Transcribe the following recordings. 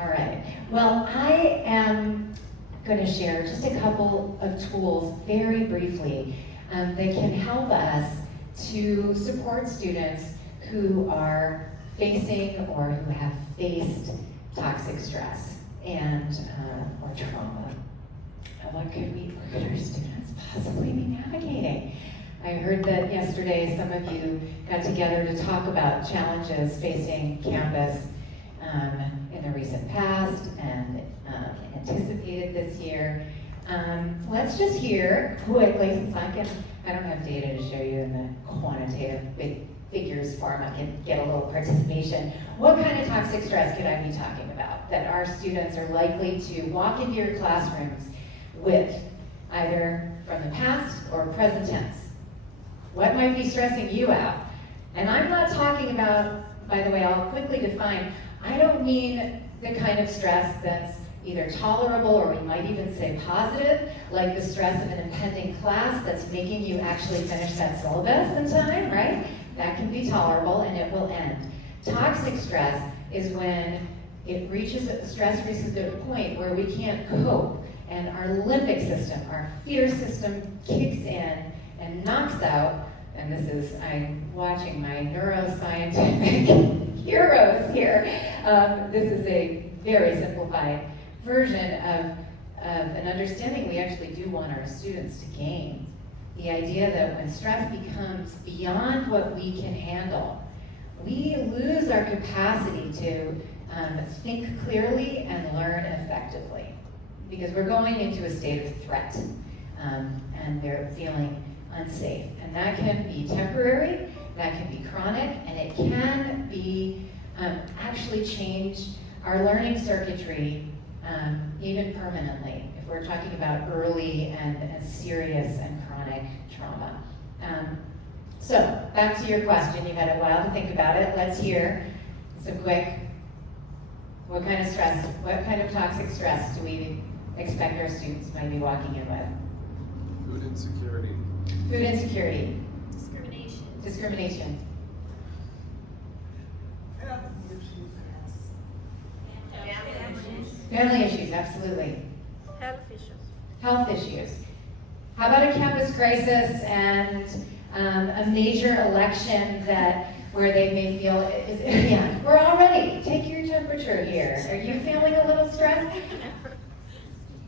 All right. Well, I am going to share just a couple of tools very briefly that can help us to support students who are facing or who have faced toxic stress and or trauma. What could our students possibly be navigating? I heard that yesterday some of you got together to talk about challenges facing campus in the recent past and anticipated this year. Let's just hear quickly, since I don't have data to show you in the quantitative big figures form, I can get a little participation. What kind of toxic stress could I be talking about that our students are likely to walk into your classrooms with, either from the past or present tense? What might be stressing you out? And I'm not talking about, by the way, I'll quickly define, I don't mean the kind of stress that's either tolerable or we might even say positive, like the stress of an impending class that's making you actually finish that syllabus in time, right? That can be tolerable and it will end. Toxic stress is when stress reaches a point where we can't cope and our limbic system, our fear system kicks in and knocks out, and I'm watching my neuroscientific heroes here. This is a very simplified version of an understanding we actually do want our students to gain. The idea that when stress becomes beyond what we can handle, we lose our capacity to think clearly and learn effectively, because we're going into a state of threat and they're feeling unsafe. And that can be temporary, that can be chronic, and it can be actually change our learning circuitry even permanently, if we're talking about early and serious and chronic trauma. So, back to your question, you've had a while to think about it. Let's hear some quick, what kind of stress, what kind of toxic stress do we expect our students might be walking in with? Food insecurity. Food insecurity. Discrimination. Discrimination. Family issues, absolutely. Health issues. Health issues. How about a campus crisis and a major election where they may feel, yeah, we're all ready. Take your temperature here. Are you feeling a little stressed?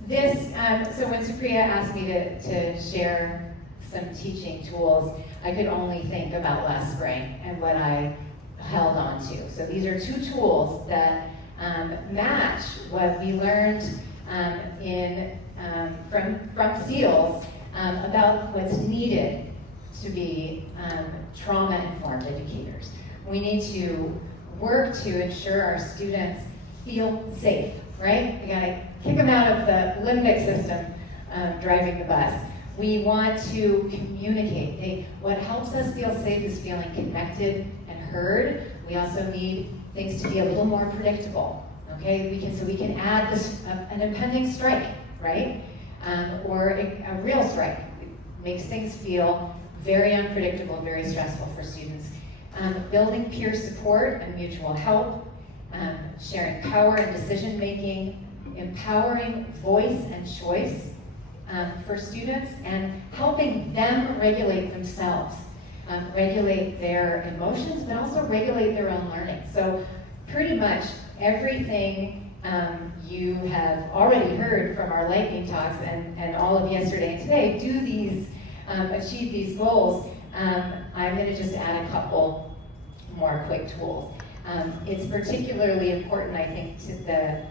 So when Supriya asked me to share some teaching tools, I could only think about last spring and what I held on to. So these are two tools that match what we learned from SEALs about what's needed to be trauma-informed educators. We need to work to ensure our students feel safe, right? We gotta kick them out of the limbic system driving the bus. We want to communicate. What helps us feel safe is feeling connected and heard. We also need things to be a little more predictable, okay? We can add an impending strike, right? Or a real strike. It makes things feel very unpredictable, very stressful for students. Building peer support and mutual help, sharing power and decision making, empowering voice and choice for students, and helping them regulate themselves, regulate their emotions, but also regulate their own learning. So pretty much everything you have already heard from our lightning talks and all of yesterday and today, achieve these goals. I'm going to just add a couple more quick tools. It's particularly important, I think, to the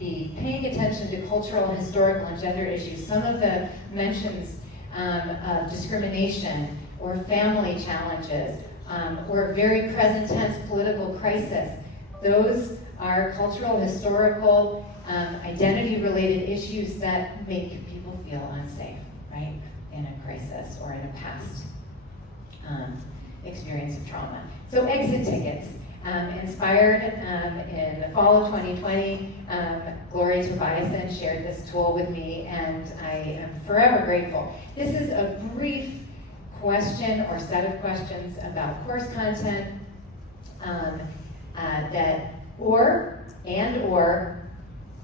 paying attention to cultural, historical, and gender issues. Some of the mentions of discrimination or family challenges or very present tense political crisis, those are cultural, historical, identity-related issues that make people feel unsafe, right, in a crisis or in a past experience of trauma. So exit tickets. Inspired in the fall of 2020, Gloria Tobiasen shared this tool with me, and I am forever grateful. This is a brief question or set of questions about course content or and or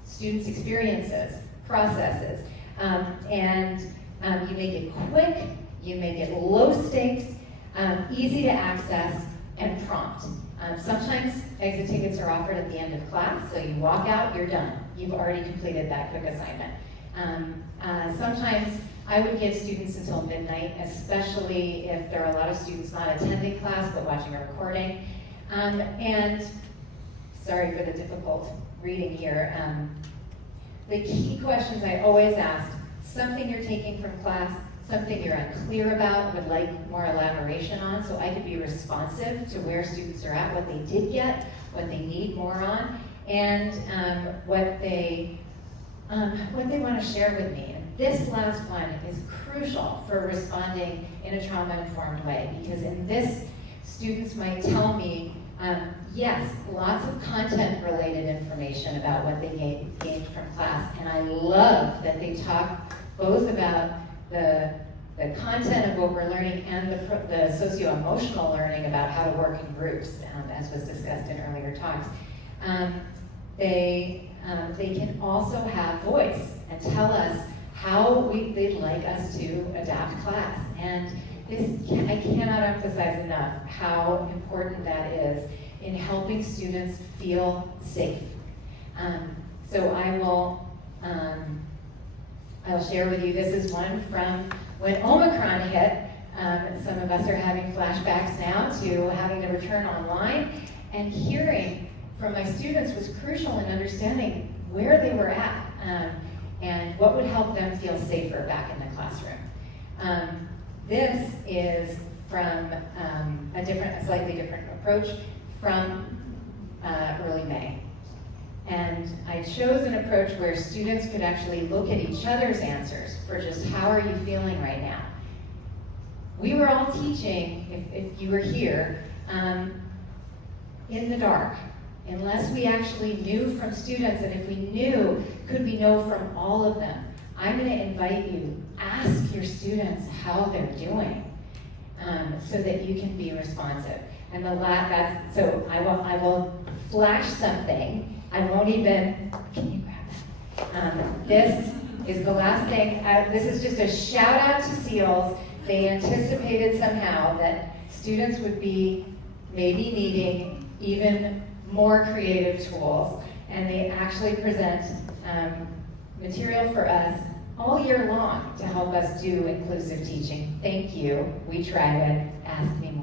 students' experiences, processes. You make it quick, you make it low stakes, easy to access, and prompt. Sometimes exit tickets are offered at the end of class, so you walk out, you're done. You've already completed that quick assignment. Sometimes I would give students until midnight, especially if there are a lot of students not attending class but watching a recording. And sorry for the difficult reading here. The key questions I always ask: something you're taking from class, something you're unclear about, would like more elaboration on, so I could be responsive to where students are at, what they did get, what they need more on, and what they want to share with me. And this last one is crucial for responding in a trauma-informed way, because in this, students might tell me, yes, lots of content-related information about what they gained from class, and I love that they talk both about the content of what we're learning and the socio-emotional learning about how to work in groups, as was discussed in earlier talks. They can also have voice and tell us how they'd like us to adapt class. And I cannot emphasize enough how important that is in helping students feel safe. So I'll share with you, this is one from when Omicron hit. Some of us are having flashbacks now to having to return online, and hearing from my students was crucial in understanding where they were at and what would help them feel safer back in the classroom. This is from a slightly different approach from early May. And I chose an approach where students could actually look at each other's answers for just how are you feeling right now. We were all teaching, if you were here, in the dark, unless we actually knew from students, and if we knew, could we know from all of them? I'm going to invite you, ask your students how they're doing, so that you can be responsive. And so I will flash something. I won't even, can you grab that? This is the last thing. This is just a shout out to SEALs. They anticipated somehow that students would be maybe needing even more creative tools, and they actually present material for us all year long to help us do inclusive teaching. Thank you. We tried it. Ask me more.